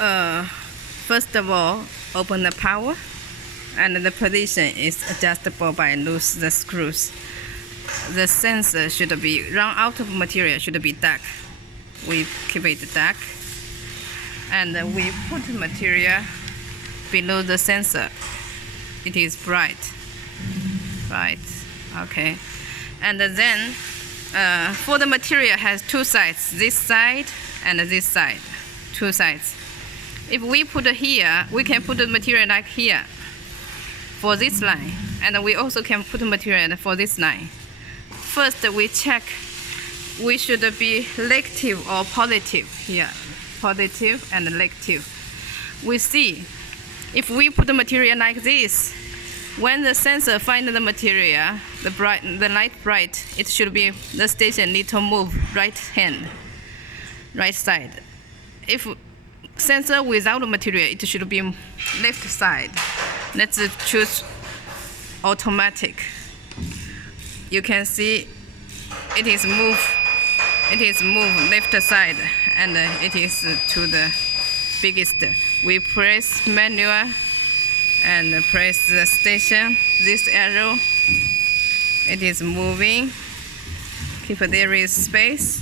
First of all, open the power, and the position is adjustable by loose the screws. The sensor should be run out of material, should be dark. We keep it dark, and we put material below the sensor. It is bright. Okay. And then for the material has two sides, this side and this side, two sides. If we put here, we can put the material like here for this line, and we also can put material for this line. First we check we should be negative or positive here, positive and negative. We see if we put the material like this, when the sensor finds the material, the light bright, it should be the station need to move right side. If sensor without material, it should be left side. Let's choose automatic. You can see it is move left side, and it is to the biggest. We press manual and press the station, this arrow, it is moving. Keep there is space.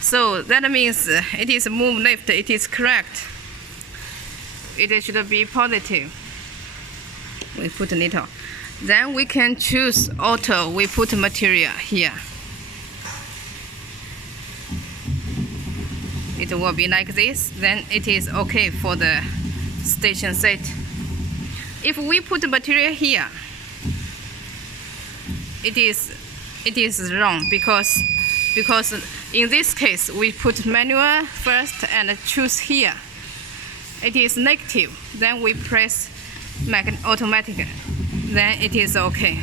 So that means it is move left, it is correct. It should be positive. We put little. Then we can choose auto, we put material here. It will be like this, then it is okay for the station set. If we put material here, it is wrong because in this case we put manual first and choose here. It is negative, then we press automatic, then it is okay.